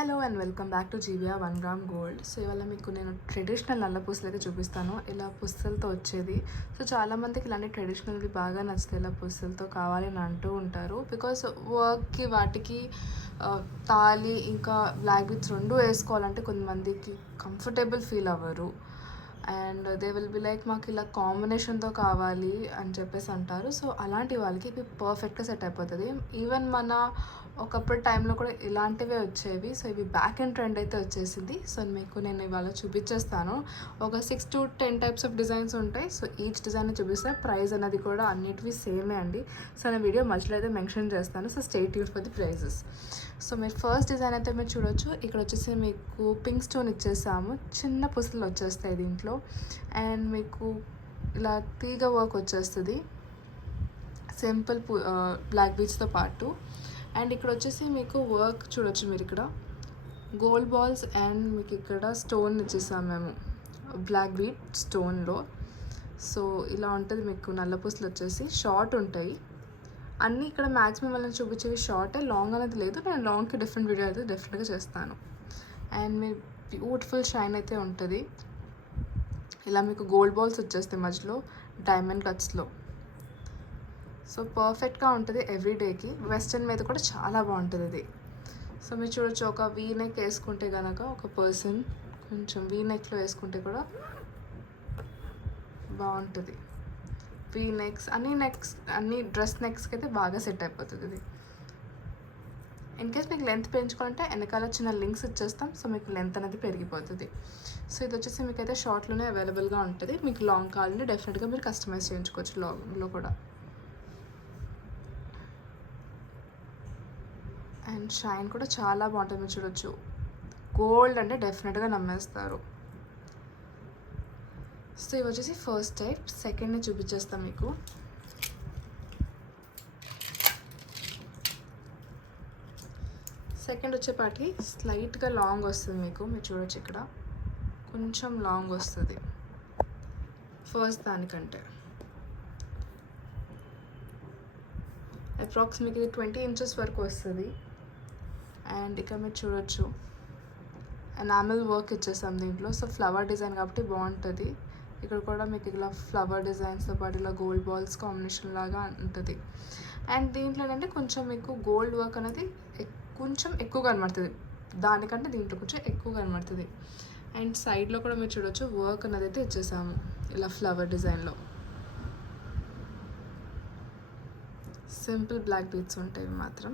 Hello and welcome back to జీవియా 1 gram gold. So ఇవాళ మీకు నేను ట్రెడిషనల్ నల్ల పూసలు అయితే చూపిస్తాను, ఇలా పుస్తలతో వచ్చేది. సో చాలామందికి ఇలాంటి ట్రెడిషనల్వి బాగా నచ్చుతాయి, ఇలా పుస్తలతో కావాలి అని అంటూ ఉంటారు. బికాస్ వర్క్కి వాటికి తాళి ఇంకా బ్లాక్ బీట్స్ రెండు వేసుకోవాలంటే కొంతమందికి కంఫర్టబుల్ ఫీల్ అవ్వరు. And they will be like మాకు ఇలా కాంబినేషన్తో కావాలి అని చెప్పేసి అంటారు. సో అలాంటి వాళ్ళకి ఇవి పర్ఫెక్ట్గా సెట్ అయిపోతుంది. ఈవెన్ మన ఒకప్పుడు టైంలో కూడా ఇలాంటివే వచ్చేవి. సో ఇవి బ్యాక్ అండ్ ట్రెండ్ అయితే వచ్చేసింది. సో మీకు నేను ఇవాళ చూపించేస్తాను. ఒక 6 to 10 టైప్స్ ఆఫ్ డిజైన్స్ ఉంటాయి. సో ఈచ్ డిజైన్ చూపిస్తే ప్రైస్ అనేది కూడా అన్నిటివి సేమే అండి. సో నేను వీడియో మధ్యలో అయితే మెన్షన్ చేస్తాను. So stay tuned for the prizes. So మీరు ఫస్ట్ డిజైన్ అయితే మీరు చూడొచ్చు. ఇక్కడ వచ్చేసి మీకు పింక్ స్టోన్ ఇచ్చేసాము, చిన్న పుసలు వచ్చేస్తాయి దీంట్లో. అండ్ మీకు ఇలా తీగ వర్క్ వచ్చేస్తుంది సింపుల్ బ్లాక్ బీచ్తో పాటు. అండ్ ఇక్కడ వచ్చేసి మీకు వర్క్ చూడొచ్చు, మీరు ఇక్కడ గోల్డ్ బాల్స్ అండ్ మీకు ఇక్కడ స్టోన్ ఇచ్చేసాము మేము బ్లాక్ బీట్ స్టోన్లో. సో ఇలా ఉంటుంది. మీకు నల్ల పూసలు వచ్చేసి షార్ట్ ఉంటాయి అన్నీ. ఇక్కడ మ్యాక్సిమం వాళ్ళని చూపించేవి షార్టే, లాంగ్ అనేది లేదు. నేను లాంగ్కి డిఫరెంట్ వీడియో అయితే డెఫినెట్గా చేస్తాను. అండ్ మీ బ్యూటిఫుల్ షైన్ అయితే ఉంటుంది. ఇలా మీకు గోల్డ్ బాల్స్ వచ్చేస్తాయి మధ్యలో డైమండ్ కట్స్లో. సో పర్ఫెక్ట్గా ఉంటుంది ఎవ్రీడేకి. వెస్ట్రన్ మీద కూడా చాలా బాగుంటుంది ఇది. సో మీరు చూడొచ్చు, ఒక వీ నెక్ వేసుకుంటే కనుక ఒక పర్సన్ కొంచెం వీ నెక్లో వేసుకుంటే కూడా బాగుంటుంది. వీ నెక్స్ అన్ని డ్రెస్ నెక్స్కి అయితే బాగా సెట్ అయిపోతుంది ఇది. ఇన్ కేస్ మీకు లెంత్ పెంచుకోవాలంటే వెనకాల చిన్న లింక్స్ ఇచ్చేస్తాం. సో మీకు లెంత్ అనేది పెరిగిపోతుంది. సో ఇది వచ్చేసి మీకు అయితే షార్ట్లోనే అవైలబుల్గా ఉంటుంది. మీకు లాంగ్ కావాలంటే డెఫినెట్గా మీరు కస్టమైజ్ చేయించుకోవచ్చు లాంగ్లో కూడా. అండ్ షైన్ కూడా చాలా బాగుంటుంది. మీరు చూడొచ్చు, గోల్డ్ అంటే డెఫినెట్గా నమ్మేస్తారు. సో ఇవి వచ్చేసి ఫస్ట్ టైప్. సెకండ్ని చూపించేస్తాం మీకు. సెకండ్ వచ్చేపాటికి స్లైట్గా లాంగ్ వస్తుంది మీకు. మీరు చూడొచ్చు, ఇక్కడ కొంచెం లాంగ్ వస్తుంది ఫస్ట్ దానికంటే. అప్రాక్స్ మీకు ఇది 20 inches వరకు వస్తుంది. అండ్ ఇక్కడ మీరు చూడొచ్చు, ఎనామిల్ వర్క్ ఇచ్చేసాం దీంట్లో. సో ఫ్లవర్ డిజైన్ కాబట్టి బాగుంటుంది. ఇక్కడ కూడా మీకు ఇలా ఫ్లవర్ డిజైన్స్తో పాటు ఇలా గోల్డ్ బాల్స్ కాంబినేషన్ లాగా ఉంటుంది. అండ్ దీంట్లో ఏంటంటే కొంచెం మీకు గోల్డ్ వర్క్ అనేది కొంచెం ఎక్కువ కనబడుతుంది, దానికంటే దీంట్లో కొంచెం ఎక్కువ కనబడుతుంది. అండ్ సైడ్లో కూడా మీరు చూడొచ్చు, వర్క్ అనేది అయితే ఇచ్చేసాము ఇలా ఫ్లవర్ డిజైన్లో. సింపుల్ బ్లాక్ బీట్స్ ఉంటాయి మాత్రం.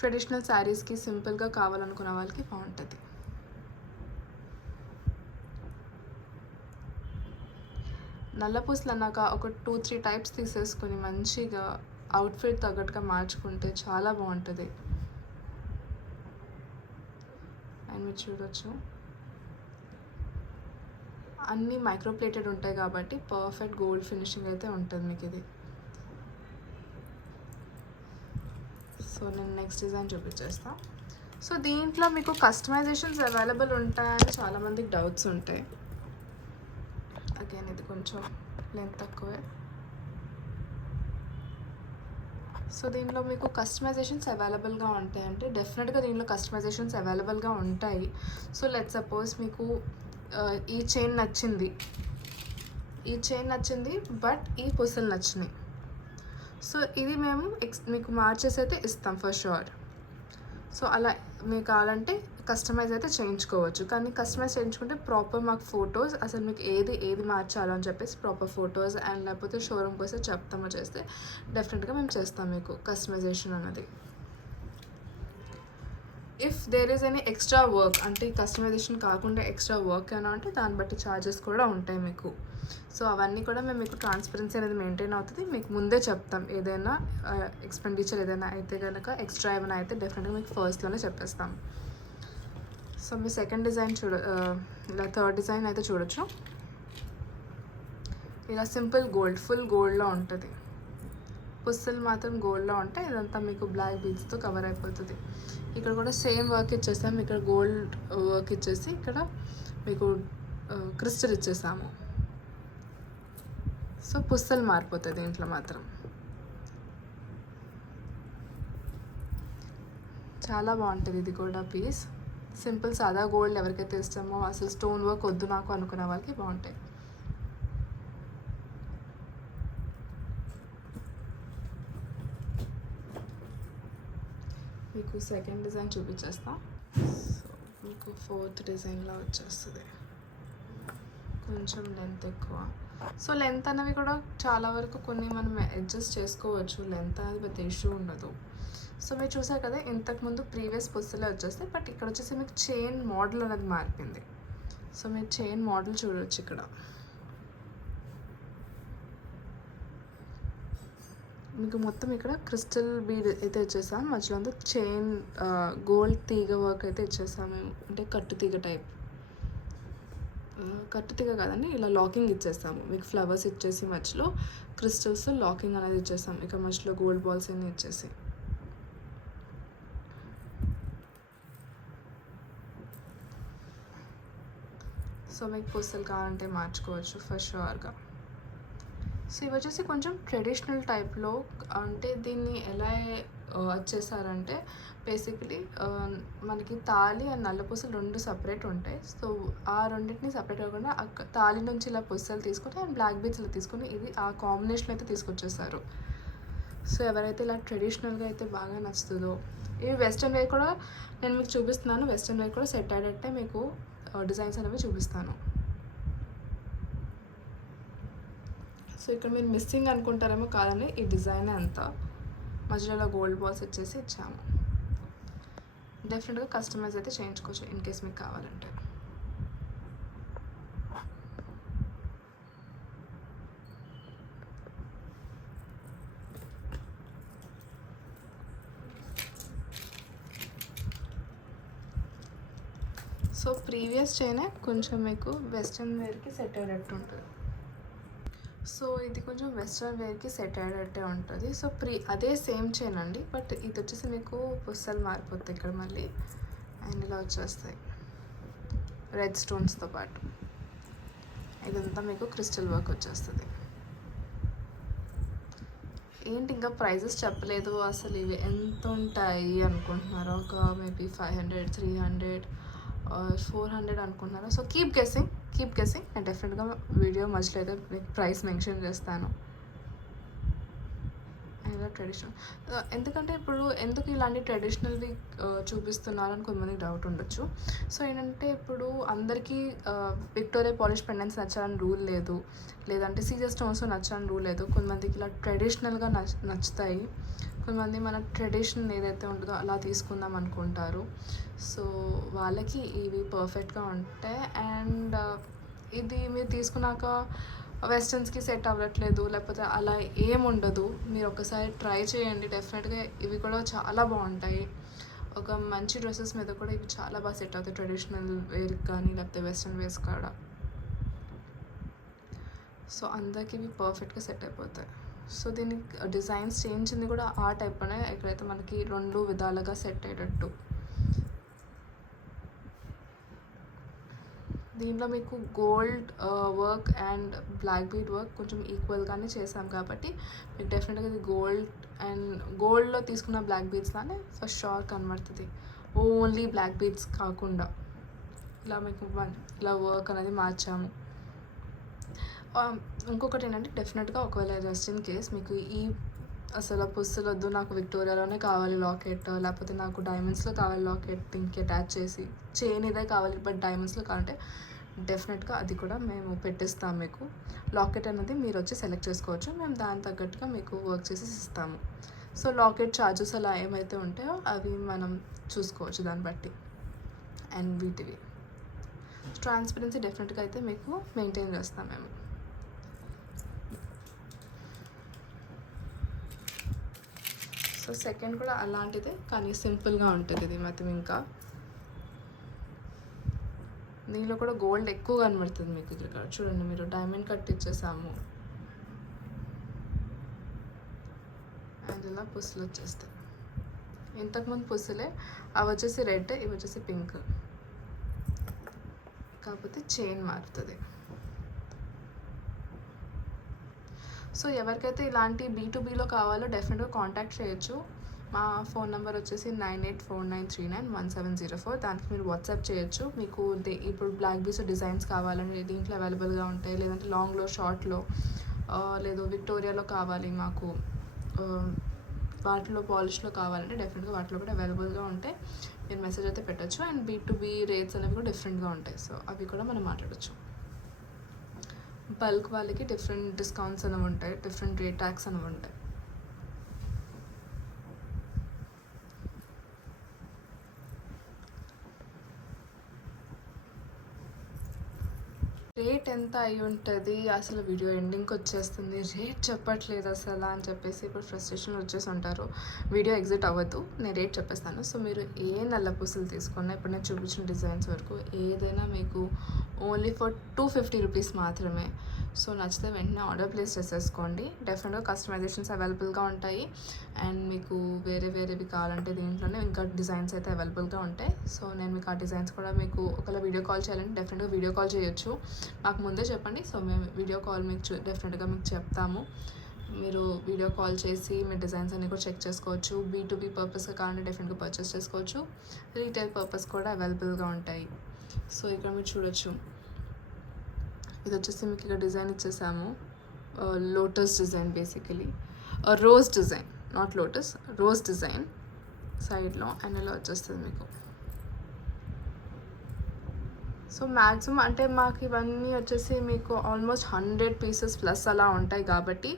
ట్రెడిషనల్ శారీస్కి సింపుల్గా కావాలనుకున్న వాళ్ళకి బాగుంటుంది. నల్ల పూసలు అన్నాక ఒక 2-3 టైప్స్ తీసేసుకొని మంచిగా అవుట్ఫిట్ తగ్గట్టుగా మార్చుకుంటే చాలా బాగుంటుంది. అండ్ మీరు చూడొచ్చు, అన్నీ మైక్రోప్లేటెడ్ ఉంటాయి కాబట్టి పర్ఫెక్ట్ గోల్డ్ ఫినిషింగ్ అయితే ఉంటుంది మీకు ఇది. సో నేను నెక్స్ట్ డిజైన్ చూపించేస్తాను. సో దీంట్లో మీకు కస్టమైజేషన్స్ అవైలబుల్ ఉంటాయని చాలామందికి డౌట్స్ ఉంటాయి. అగైన్ ఇది కొంచెం లెంత్ తక్కువే. సో దీంట్లో మీకు కస్టమైజేషన్స్ అవైలబుల్గా ఉంటాయి అంటే డెఫినెట్గా దీంట్లో కస్టమైజేషన్స్ అవైలబుల్గా ఉంటాయి. సో లెట్స్ సపోజ్ మీకు ఈ చైన్ నచ్చింది బట్ ఈ పుసలు నచ్చినాయి. సో ఇది మేము మీకు మార్చేసి అయితే ఇస్తాం ఫర్ షూర్. సో అలా మీకు కావాలంటే కస్టమైజ్ అయితే చేయించుకోవచ్చు. కానీ కస్టమైజ్ చేయించుకుంటే ప్రాపర్ మాకు ఫొటోస్, అసలు మీకు ఏది మార్చాలో అని చెప్పేసి ప్రాపర్ ఫొటోస్ అండ్ లేకపోతే షోరూమ్కి వస్తే చెప్తామో చేస్తే డెఫినెట్గా మేము చేస్తాం మీకు కస్టమైజేషన్ అన్నది. If there is any extra work అంటే కస్టమైజేషన్ కాకుండా ఎక్స్ట్రా వర్క్ అయినా అంటే దాన్ని బట్టి ఛార్జెస్ కూడా ఉంటాయి మీకు. సో అవన్నీ కూడా మేము మీకు ట్రాన్స్పరెన్సీ అనేది మెయింటైన్ అవుతుంది. మీకు ముందే చెప్తాం, ఏదైనా ఎక్స్పెండిచర్ ఏదైనా అయితే కనుక ఎక్స్ట్రా ఏమైనా అయితే డెఫినెట్గా మీకు ఫస్ట్లోనే చెప్పేస్తాం. సో మీ సెకండ్ డిజైన్ ఇలా థర్డ్ డిజైన్ అయితే చూడొచ్చు. ఇలా సింపుల్ గోల్డ్, ఫుల్ గోల్డ్లో ఉంటుంది. పుస్తలు మాత్రం గోల్డ్లో ఉంటాయి. ఇదంతా మీకు బ్లాక్ బీడ్స్తో కవర్ అయిపోతుంది. ఇక్కడ కూడా సేమ్ వర్క్ ఇచ్చేసాము. ఇక్కడ గోల్డ్ వర్క్ ఇచ్చేసి ఇక్కడ మీకు క్రిస్టల్ ఇచ్చేసాము. సో పుస్తలు మారిపోతుంది దీంట్లో మాత్రం. చాలా బాగుంటుంది ఇది కూడా పీస్. సింపుల్ సాదా గోల్డ్ ఎవరికైతే ఇష్టమో, అసలు స్టోన్ వర్క్ వద్దు నాకు అనుకునే వాళ్ళకి బాగుంటాయి. మీకు సెకండ్ డిజైన్ చూపించేస్తా. సో మీకు ఫోర్త్ డిజైన్లో వచ్చేస్తుంది. కొంచెం లెంత్ ఎక్కువ. సో లెంత్ అనేవి కూడా చాలా వరకు కొన్ని మనం అడ్జస్ట్ చేసుకోవచ్చు. లెంత్ అనేది పెద్ద ఇష్యూ ఉండదు. సో మీరు చూసారు కదా, ఇంతకుముందు ప్రీవియస్ పుస్తలే వచ్చేస్తాయి, బట్ ఇక్కడ వచ్చేసి మీకు చైన్ మోడల్ అనేది మారిపోయింది. సో మీరు చైన్ మోడల్ చూడవచ్చు. ఇక్కడ మీకు మొత్తం ఇక్కడ క్రిస్టల్ బీడ్ అయితే ఇచ్చేసాం, మధ్యలో అంతా చైన్ గోల్డ్ తీగ వర్క్ అయితే ఇచ్చేసాము. అంటే కట్టు తీగ టైప్, కట్టు తీగ కాదండి, ఇలా లాకింగ్ ఇచ్చేస్తాము. మీకు ఫ్లవర్స్ ఇచ్చేసి మధ్యలో క్రిస్టల్స్ లాకింగ్ అనేది ఇచ్చేస్తాం. ఇక మధ్యలో గోల్డ్ బాల్స్ అన్నీ ఇచ్చేసి. సో మీకు పుస్తలు కావాలంటే మార్చుకోవచ్చు ఫర్ షూర్గా. సో ఇవి వచ్చేసి కొంచెం ట్రెడిషనల్ టైప్లో, అంటే దీన్ని ఎలా వచ్చేసారంటే బేసికలీ మనకి తాళి అండ్ నల్ల పూసలు రెండు సపరేట్ ఉంటాయి. సో ఆ రెండింటిని సపరేట్ కాకుండా తాళి నుంచి ఇలా పుస్తలు తీసుకొని అండ్ బ్లాక్ బీడ్స్ ఇలా తీసుకొని ఇది ఆ కాంబినేషన్ అయితే తీసుకొచ్చేసారు. సో ఎవరైతే ఇలా ట్రెడిషనల్గా అయితే బాగా నచ్చుతుందో, ఇవి వెస్ట్రన్ వేర్ కూడా నేను మీకు చూపిస్తున్నాను. వెస్ట్రన్ వేర్ కూడా సెట్ అయ్యేటట్టే మీకు డిజైన్స్ అనేవి చూపిస్తాను. సో ఇక్కడ మీరు మిస్సింగ్ అనుకుంటారేమో, కాదండి, ఈ డిజైన్ అంతా మధ్యలో గోల్డ్ బాల్స్ వచ్చేసి ఇచ్చాము. డెఫినెట్గా కస్టమైజ్ అయితే చేయించుకోవచ్చు ఇన్ కేస్ మీకు కావాలంటే. సో ప్రీవియస్ చైనే కొంచెం మీకు వెస్ట్రన్ వేర్కి సెట్ అయ్యేటట్టు ఉంటుంది. సో ఇది కొంచెం వెస్ట్రన్ వేర్కి సెట్ అయ్యేటట్టే ఉంటుంది. సో అదే సేమ్ చైన్ అండి, బట్ ఇది వచ్చేసి మీకు పుస్తలు మారిపోతాయి ఇక్కడ మళ్ళీ, అండ్ ఇలా వచ్చేస్తాయి రెడ్ స్టోన్స్తో పాటు. ఇదంతా మీకు క్రిస్టల్ వర్క్ వచ్చేస్తుంది. ఏంటి ఇంకా ప్రైజెస్ చెప్పలేదు, అసలు ఇవి ఎంత ఉంటాయి అనుకుంటున్నారో, ఒక మేబీ 500, 300 400 అనుకుంటున్నాను. So keep guessing. నేను డెఫినెట్గా వీడియో మధ్యలో అయితే ప్రైస్ మెన్షన్ చేస్తాను. ఇలా ట్రెడిషనల్, ఎందుకంటే ఇప్పుడు ఎందుకు ఇలాంటి ట్రెడిషనల్వి చూపిస్తున్నారని కొంతమందికి డౌట్ ఉండొచ్చు. సో ఏంటంటే ఇప్పుడు అందరికీ విక్టోరియా పాలిష్ పెండెంట్స్ నచ్చాలని రూల్ లేదు, లేదంటే సీజర్ స్టోన్స్ నచ్చాలని రూల్ లేదు. కొంతమందికి ఇలా ట్రెడిషనల్గా నచ్చుతాయి, కొంతమంది మన ట్రెడిషన్ ఏదైతే ఉంటుందో అలా తీసుకుందాం అనుకుంటారు. సో వాళ్ళకి ఇవి పర్ఫెక్ట్గా ఉంటాయి. అండ్ ఇది మీరు తీసుకున్నాక వెస్టర్న్స్కి సెట్ అవ్వట్లేదు లేకపోతే అలా ఏముండదు, మీరు ఒకసారి ట్రై చేయండి. డెఫినెట్గా ఇవి కూడా చాలా బాగుంటాయి. ఒక మంచి డ్రెస్సెస్ మీద కూడా ఇవి చాలా బాగా సెట్ అవుతాయి, ట్రెడిషనల్ వేర్కి కానీ లేకపోతే వెస్ట్రన్ వేర్స్ కూడా. సో అందరికి ఇవి పర్ఫెక్ట్గా సెట్ అయిపోతాయి. సో దీని డిజైన్స్ చేయించింది కూడా ఆ టైప్లోనే, ఎక్కడైతే మనకి రెండు విధాలుగా సెట్ అయ్యేటట్టు. దీంట్లో మీకు gold work and black bead work కొంచెం ఈక్వల్గానే చేసాం కాబట్టి మీకు డెఫినెట్గా ఇది గోల్డ్లో తీసుకున్న బ్లాక్ బీడ్స్ లానే ఫస్ట్ షూర్ కనబడుతుంది. ఓన్లీ బ్లాక్ బీడ్స్ కాకుండా ఇలా మీకు ఇలా వర్క్ అనేది మార్చాము. ఇంకొకటి ఏంటంటే డెఫినెట్గా ఒకవేళ జస్ట్ ఇన్ కేస్ మీకు ఈ అసలు పుస్తలు వద్దు, నాకు విక్టోరియాలోనే కావాలి లాకెట్, లేకపోతే నాకు డైమండ్స్లో కావాలి లాకెట్, పింక్ అటాచ్ చేసి చైన్ ఇదే కావాలి బట్ డైమండ్స్లో కావాలంటే డెఫినెట్గా అది కూడా మేము పెట్టిస్తాము. మీకు లాకెట్ అనేది మీరు వచ్చి సెలెక్ట్ చేసుకోవచ్చు, మేము దాని తగ్గట్టుగా మీకు వర్క్ చేసి ఇస్తాము. సో లాకెట్ ఛార్జెస్ అలా ఏమైతే ఉంటాయో అవి మనం చూసుకోవచ్చు దాన్ని బట్టి. అండ్ వీటివి ట్రాన్స్పరెన్సీ డెఫినెట్గా అయితే మీకు మెయింటైన్ చేస్తాం మేము. సో సెకండ్ కూడా అలాంటిదే కానీ సింపుల్గా ఉంటుంది ఇది మొత్తం. ఇంకా దీనిలో కూడా గోల్డ్ ఎక్కువ కనబడుతుంది మీకు. ఇక్కడ చూడండి, మీరు డైమండ్ కట్ ఇచ్చేసాము అండ్ ఇలా పుస్సులు వచ్చేస్తాయి. ఇంతకుముందు పుస్సులే, అవి వచ్చేసి రెడ్, ఇవి వచ్చేసి పింక్, కాకపోతే చైన్ మారుతుంది. సో ఎవరికైతే ఇలాంటి B2Bలో కావాలో డెఫినెట్గా కాంటాక్ట్ చేయొచ్చు. మా ఫోన్ నెంబర్ వచ్చేసి 9849391704. దానికి మీరు వాట్సాప్ చేయొచ్చు. మీకు ఇప్పుడు బ్లాక్ బీస్ డిజైన్స్ కావాలని దీంట్లో అవైలబుల్గా ఉంటాయి, లేదంటే లాంగ్లో, షార్ట్లో, లేదు విక్టోరియాలో కావాలి మాకు, వాటిలో పాలిష్లో కావాలంటే డెఫినెట్గా వాటిలో కూడా అవైలబుల్గా ఉంటాయి. మీరు మెసేజ్ అయితే పెట్టచ్చు. అండ్ B2B రేట్స్ అనేవి కూడా డిఫరెంట్గా ఉంటాయి. సో అవి కూడా మనం మాట్లాడచ్చు. బల్క్ వాళ్ళకి డిఫరెంట్ డిస్కౌంట్స్ అనేవి ఉంటాయి, డిఫరెంట్ రేట్ ట్యాక్స్ అనేవి ఉంటాయి. రేట్ ఎంత అయి ఉంటుంది అసలు, వీడియో ఎండింగ్కి వచ్చేస్తుంది, రేట్ చెప్పట్లేదు అసలు అని చెప్పేసి ఇప్పుడు ఫ్రస్ట్రేషన్ వచ్చేసి ఉంటారు. వీడియో ఎగ్జిట్ అవ్వద్దు, నేను రేట్ చెప్పేస్తాను. సో మీరు ఏ నల్ల పూసలు తీసుకున్నా ఇప్పుడు నేను చూపించిన డిజైన్స్ వరకు ఏదైనా మీకు ఓన్లీ ఫర్ 250 రూపీస్ మాత్రమే. సో నచ్చితే వెంటనే ఆర్డర్ ప్లేస్ చేసేసుకోండి. డెఫినెట్గా కస్టమైజేషన్స్ అవైలబుల్గా ఉంటాయి. అండ్ మీకు వేరేవి కావాలంటే దీంట్లోనే ఇంకా డిజైన్స్ అయితే అవైలబుల్గా ఉంటాయి. సో నేను మీకు ఆ డిజైన్స్ కూడా మీకు ఒకవేళ వీడియో కాల్ చేయాలంటే డెఫినెట్గా వీడియో కాల్ చేయొచ్చు. మాకు ముందే చెప్పండి. సో మేము వీడియో కాల్ మీకు డెఫినెట్గా మీకు చెప్తాము. మీరు వీడియో కాల్ చేసి మీ డిజైన్స్ అన్నీ కూడా చెక్ చేసుకోవచ్చు. B2B పర్పస్గా కావాలంటే డెఫినెట్గా పర్చేస్ చేసుకోవచ్చు. రీటైల్ పర్పస్ కూడా అవైలబుల్గా ఉంటాయి. సో ఇక్కడ మీరు చూడొచ్చు, ఇది వచ్చేసి మీకు ఇక్కడ డిజైన్ ఇచ్చేసాము, lotus design, basically rose design, not lotus, rose design సైడ్లో అండ్ ఇలా వచ్చేస్తుంది మీకు. సో మ్యాక్సిమం అంటే మాకు ఇవన్నీ వచ్చేసి మీకు ఆల్మోస్ట్ 100 పీసెస్ ప్లస్ అలా ఉంటాయి కాబట్టి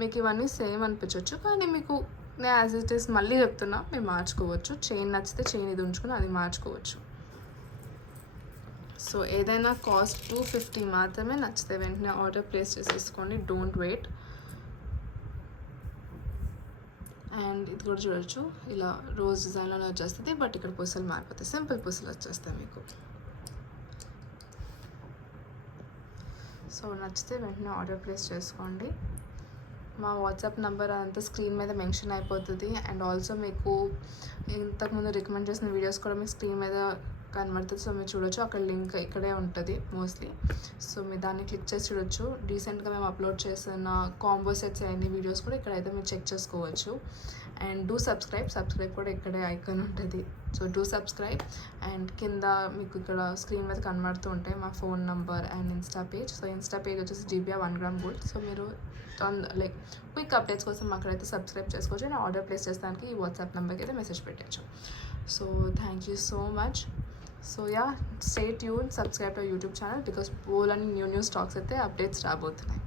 మీకు ఇవన్నీ సేమ్ అనిపించవచ్చు. కానీ మీకు నేను యాజ్ ఇట్ ఈస్ మళ్ళీ చెప్తున్నా, మీరు మార్చుకోవచ్చు. చైన్ నచ్చితే చైన్ ఇది ఉంచుకుని అది మార్చుకోవచ్చు. సో ఏదైనా కాస్ట్ 250 మాత్రమే. నచ్చితే వెంటనే ఆర్డర్ ప్లేస్ చేసేసుకోండి, డోంట్ వెయిట్. అండ్ ఇది కూడా చూడొచ్చు, ఇలా రోజ్ డిజైన్లోనే వచ్చేస్తుంది, బట్ ఇక్కడ పూసలు మారిపోతాయి, సింపుల్ పూసలు వచ్చేస్తాయి మీకు. సో నచ్చితే వెంటనే ఆర్డర్ ప్లేస్ చేసుకోండి. మా వాట్సాప్ నెంబర్ అంతా స్క్రీన్ మీద మెన్షన్ అయిపోతుంది. అండ్ ఆల్సో మీకు ఇంతకుముందు రికమెండ్ చేసిన వీడియోస్ కూడా మీకు స్క్రీన్ మీద కనబడుతుంది. సో మీరు చూడొచ్చు, అక్కడ లింక్ ఇక్కడే ఉంటుంది మోస్ట్లీ. సో మీరు దాన్ని క్లిక్ చేసి చూడొచ్చు. రీసెంట్గా మేము అప్లోడ్ చేసిన కాంబో సెట్స్ అన్ని వీడియోస్ కూడా ఇక్కడైతే మీరు చెక్ చేసుకోవచ్చు. అండ్ డూ సబ్స్క్రైబ్ కూడా ఇక్కడే ఐకాన్ ఉంటుంది. So do subscribe. అండ్ కింద మీకు ఇక్కడ స్క్రీన్ మీద కనబడుతూ ఉంటాయి మా phone number and Insta page. So Insta page వచ్చేసి GBR 1 గ్రామ్ గోల్డ్. సో మీరు లైక్ క్విక్ అప్డేట్స్ కోసం అక్కడైతే సబ్స్క్రైబ్ చేసుకోవచ్చు. అండ్ ఆర్డర్ ప్లేస్ చేస్తానికి ఈ వాట్సాప్ నెంబర్కి అయితే మెసేజ్ పెట్టచ్చు. So thank you so much. So yeah, stay tune, subscribe to YouTube channel because బోల్ అని న్యూ స్టాక్స్ అయితే అప్డేట్స్ రాబోతున్నాయి.